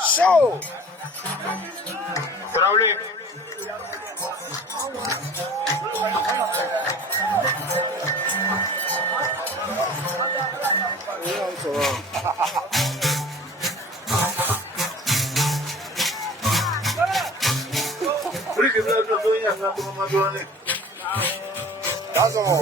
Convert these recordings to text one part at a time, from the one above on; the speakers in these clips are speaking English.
So, Probably. that's all.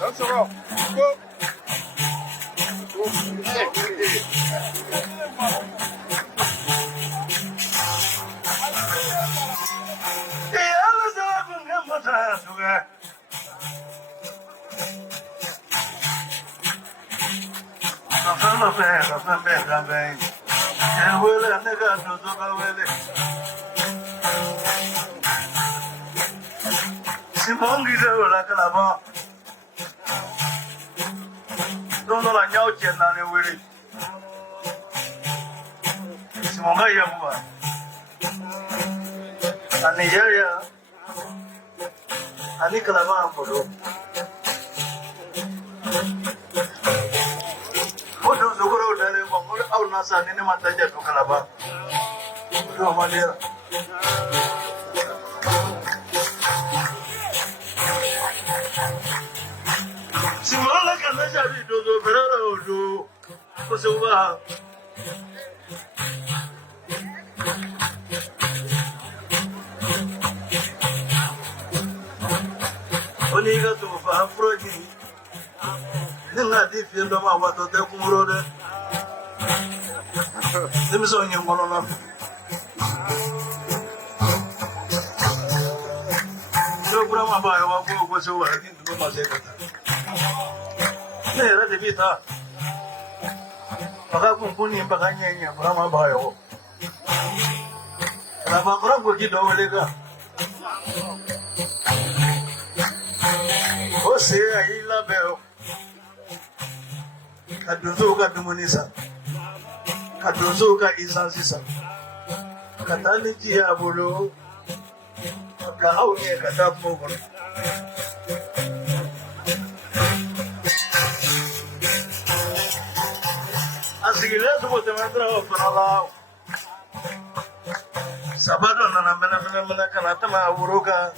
That's all. Go. Simon Gizo la Calaba. Don't know like Yao Chen and Willie. Simon Gayamua. And Nigeria. And Nicolaba Ampodo. What does the world tell you about our Nasa and Mataja to Calaba? To Madeira. Simona Kanaja do Ferrero do Kosovo. Oniga to Afroji. Nina di fiendo ma wato te kumurode. Nimso nyambono na. So kuna mabayo wa ko Kosovo kintu maseka. Era de vita. Paga kumpuni mpaka nyenya mama bayo. Na bakora ko kidowelega. Ose aila beo. Kadunzuka dumunisa. Kadunzuka isansisa. Katani kiabulo. How near Katapo? As he left with the matter of allow Sabado and Amena Kanatama Uruka.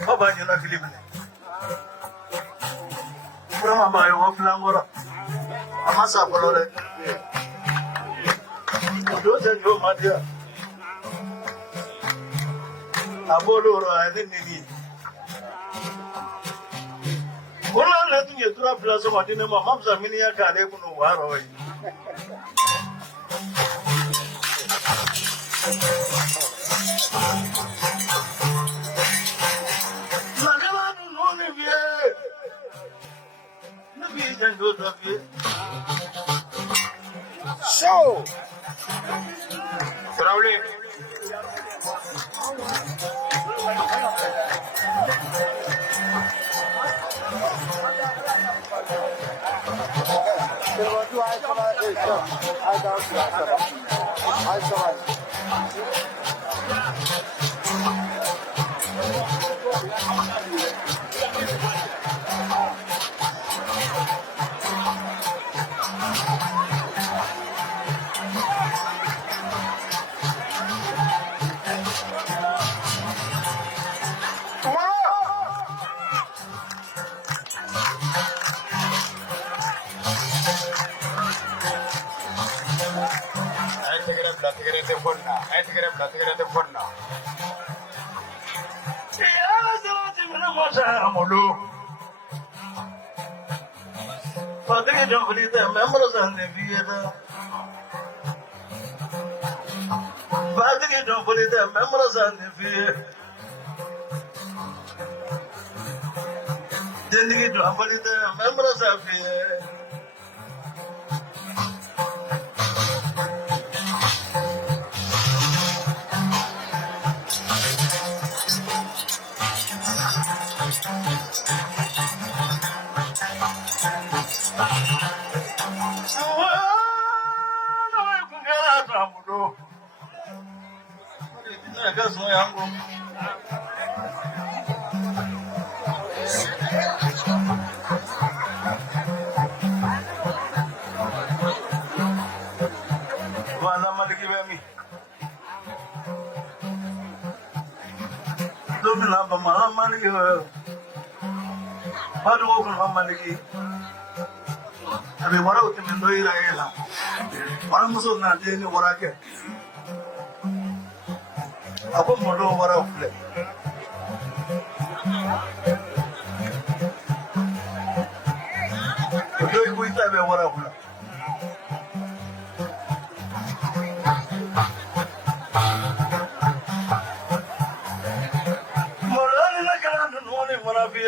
How about you not living? From my own Langora. Amasa Polore. Don't go, my dear. Abolo, I didn't need. Well, I'm letting you drop plus of dinner, Mamsa Minia Karepuno Waro. Show. Traveling. Father, don't believe the members and the theater. Father, don't believe the members and the fear. Then you don't believe the members of fear. I mean, what out in the Noira? I'm also not doing what I get. I won't know what I'll play. Okay, we tell me what I want. Morani, I can't know what I'll be.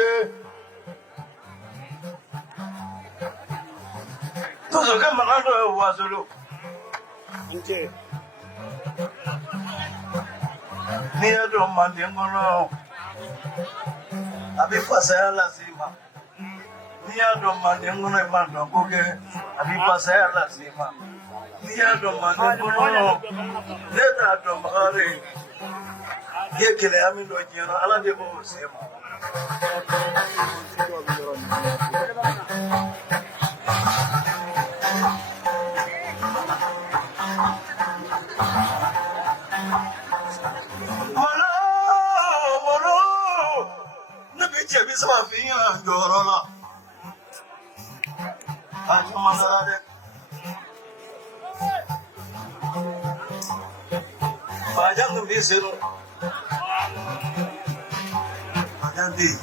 So come on, was a look. Near to Mandiangoro. I be for Sala Sima. Near to Mandiangoro Mando, okay. I be for Sala Sima. Near to Mandiangoro. Later to Mahari. Yekile Amino, Ala de Bosema. Some of you are going on. I don't know this. I don't know.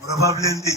Probably.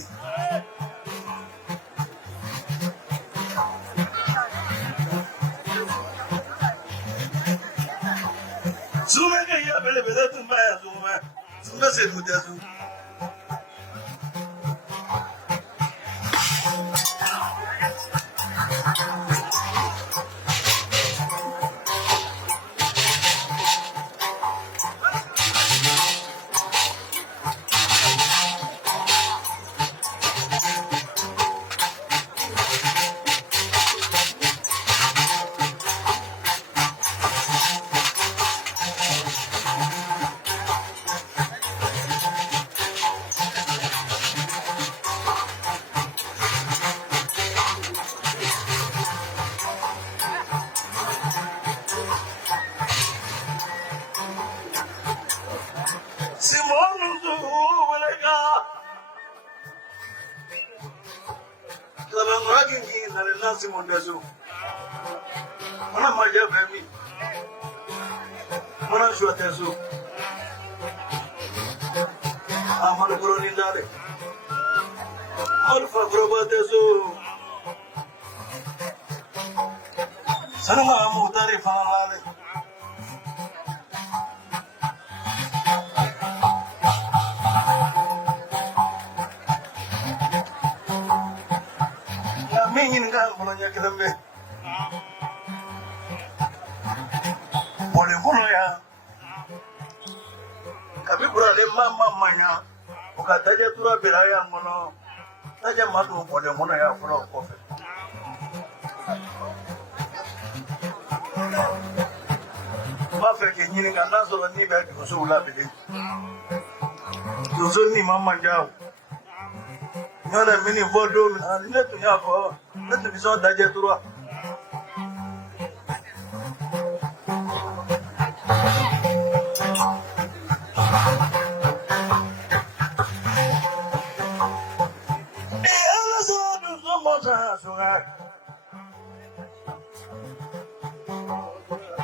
Simon Desu. One of my dear baby. One of your Desu. I'm on the Bruni Dale. All for Robert Desu. Sanama Mutari Fanale. Yamin Gambonia Kilambe. Polimuya. Kabibura de Mama Mania. Ukataja tura Biraya Mono. Taja Matu Polimuya for a coffee. Perfect, you can answer a neighbor to so love it. You soon need Mamma Jow. Not a mini volume, and let me have let me saw that Jetura.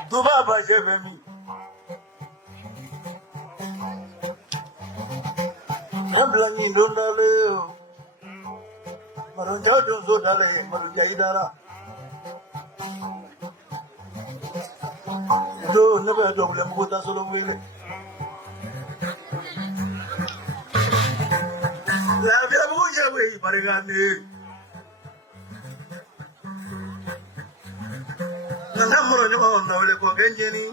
Tu baba Jevemi. Emblani Dondale. Marunja Dondale, Marunja Idara. So never double and put us all away. La Viabuja way, Parigani. Namoro no le ko genjeni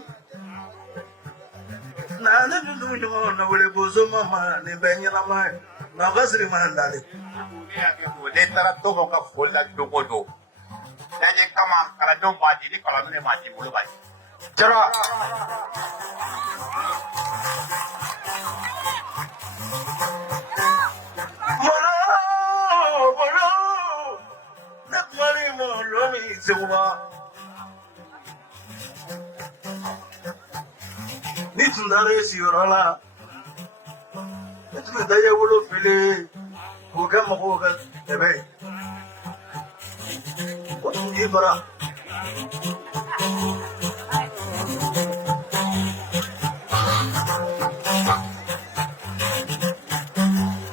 na na ndu no le ko zo mama ne benya na mai na gasri mandale de tara to ka folda dogodo da je kama kala do baji ni kala ne maji bulu bai jara moro na kwali mo lo mi sewa Nitundare siorola. It's the day I will feel who come over the bay. What do you give her?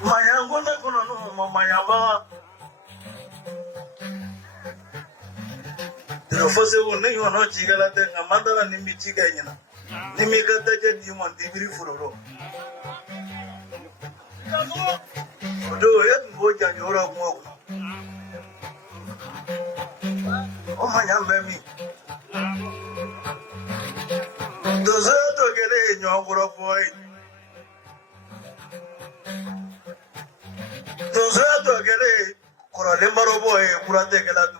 My young one, my yama. The first one, you are not Chigala, a mother and Michigan. Nimika taja diman dibiri furoro. Do it boja nyora mo. Oh my baby. Does it to get in your boy? Does it to get it? Corademaro boy, Kurategaladu.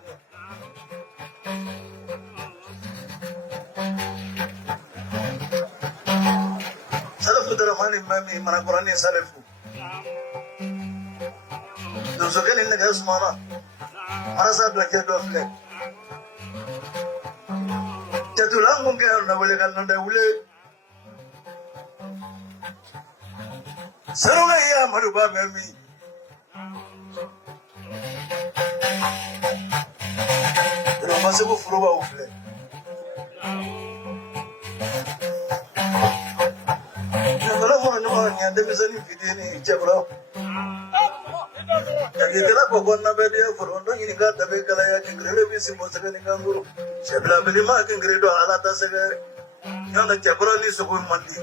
Mami Manakorani Salefu. Those again in the Gasmana. Marasa like a dog leg. Tatulang girl, the Willigan and the Willie. Saraya Maruba Mami. The Romasibu Fruba of Leg. The Mizani Fidini Chabro. Yakila Pogona Bedia for Onding got the Bekalaya and Grevis in Mosakanikangu. Shabla Bilima and Gredo Alata Saga. Yana Chabrani Subumati.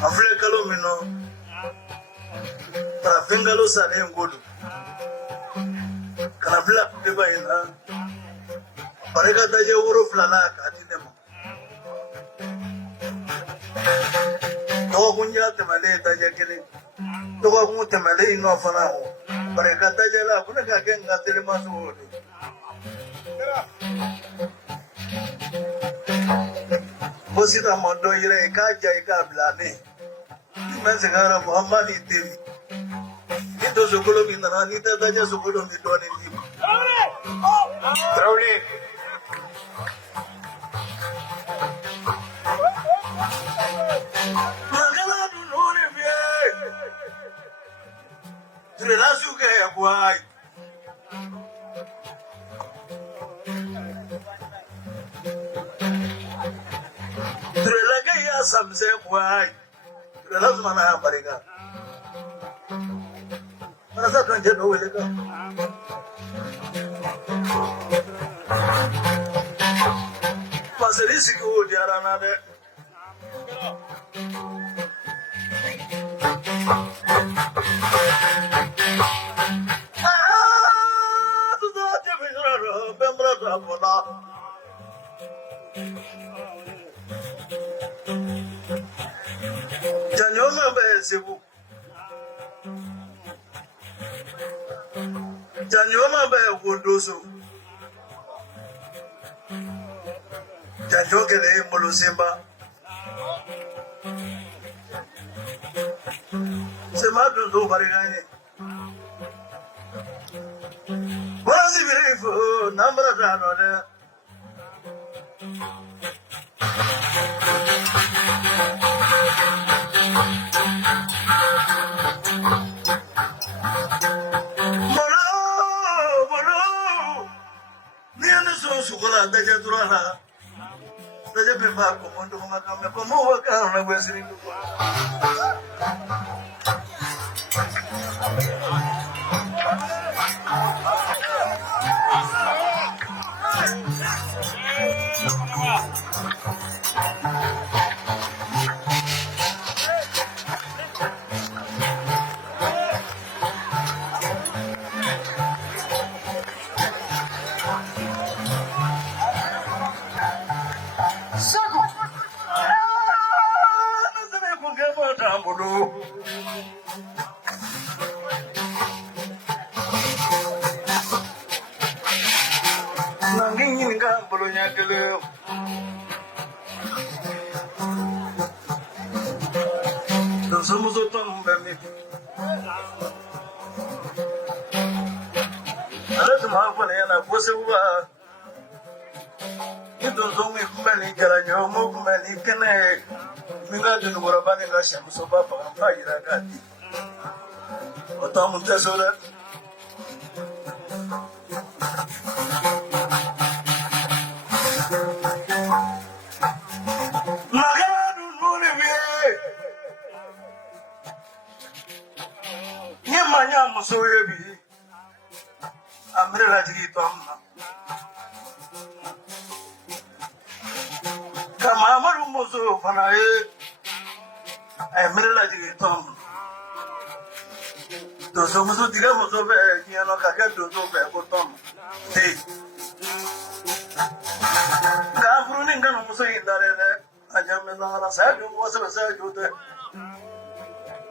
Africalomino. Fingalo Sanem Good. Canabla Pibaina. Paragata Uru Flanak at them. No Gunya Tamale Tajakili. No Gutamale no Fanao. But I got Tajala, Punaka again got Telemasu. Posita Mondo Ireka Jaika Blane. Mazagara Muhammad Tim. It was a column in the Anita Taja Sukulu in him. Truly. The last you okay, why? Relagaya some say why? Relas mana bariga. Mana sa tuan jenuh lega. Pasal isi ku diarana de. Tu dah jadi orang pemberat apa nak? Jangan member sibuk. Jangan member gundusu. Jangan kele mulusimba. Semadu tu barigani. Masih berifu nombor berapa ada? Sukola daja turana daja pemba ko mondo makame ko mo waka na gwesiri ko nanging kan bulunya dulu dosa musuh tambami ada cuma apa nih anak bos gua itu zongi kembali jalannya mau kembali kene minggu dulu berapa nih nggak siapa sobat apa ira ganti atau muntah surat so heavy. I'm ready to get on. Come on, Musso, I'm ready to get on. Those who do the most of it, you know, I get to do that for Tom. Hey, I'm running down Musso in that. I jump in the side, was a side to the.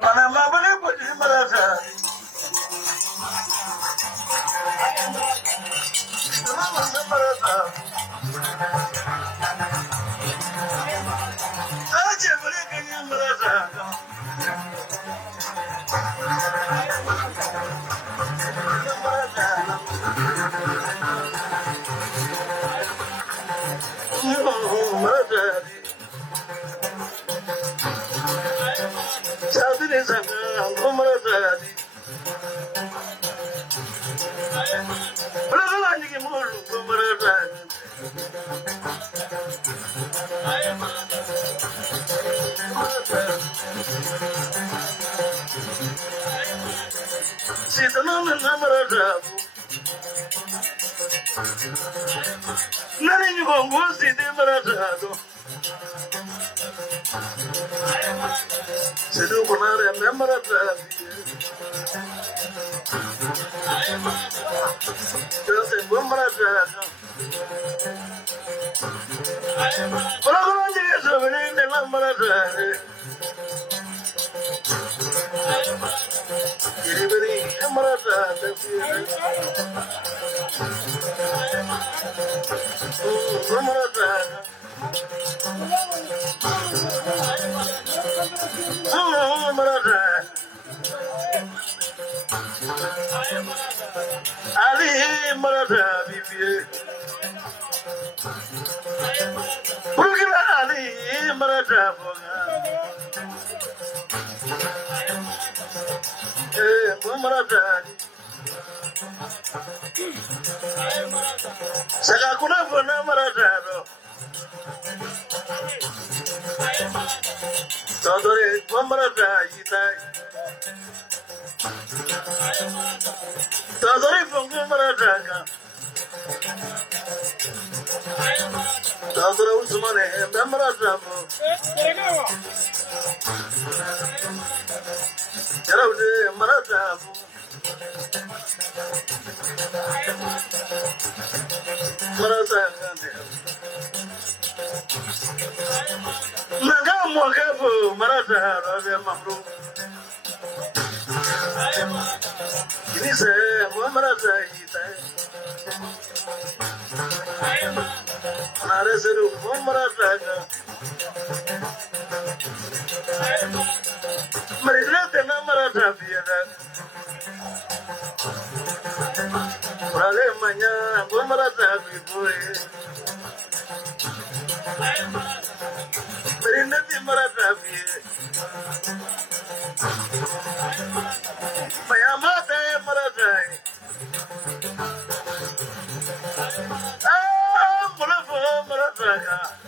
And I'm not going to put him. Saka kuna fona marataro. Todore mamarata yitai. Todore fongu marataka. Todore usmane mamaratamu. Jaraude maratamu. Marataka. Nanga mwakabu marata rabe mamru. Ini se marata ita. Nare seru marata ka. Marita na marata biada. Rale manya marata biboy. Merinati marata biye. Mayamata marata. Ah, mulafa marata.